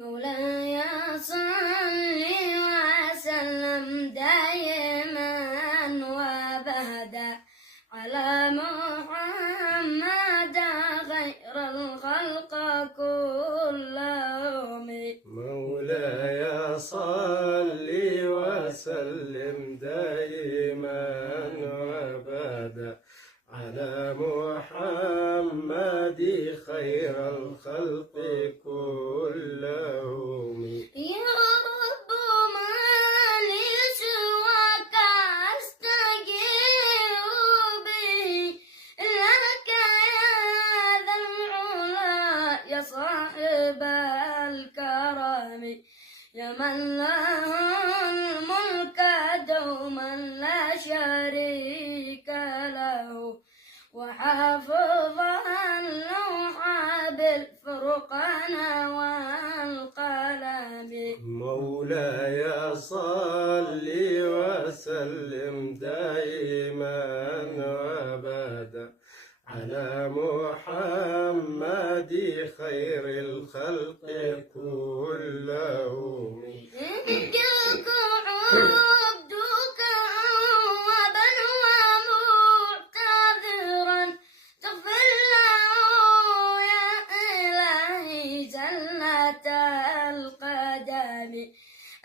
مولاي صل وسلم دائما وابدا على محمد خير الخلق كلهم. مولاي صل وسلم دائما وابدا على محمد خير الخلق كلهم. يا رب ما لي سواك أستجير به لك يا ذا العلا يا صاحب الكرم، يا من له الملك دوما لا شريك له، وحافظ اللوح بالفرقان والقلم. مولاي صل وسلم دائما وابدا على محمد خير الخلق كلهم. إنك عبدك أوابا ومعتذرا تغفر له يا إلهي زلة القدم.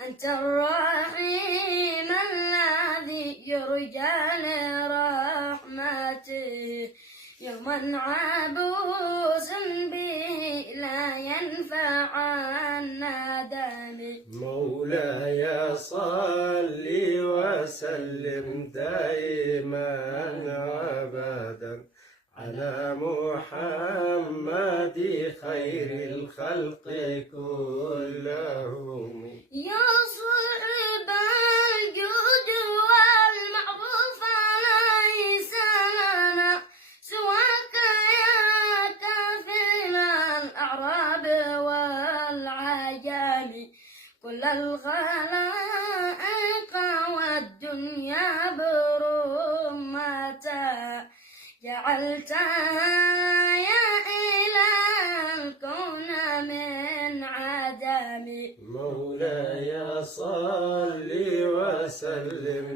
أنت الرحيم الذي يرجى لرحمته، يوما عبوس به لا ينفع الندم. مولاي صل وسلم دائما وابدا على محمد خير الخلق كلهم. يا صاحب الجود والمعروف ليس لنا سواك يا كافل الأعراب والعجم، كل الخلائق والدنيا برمتها جعلتها يا إله الكون من عدم. مولاي صل وسلم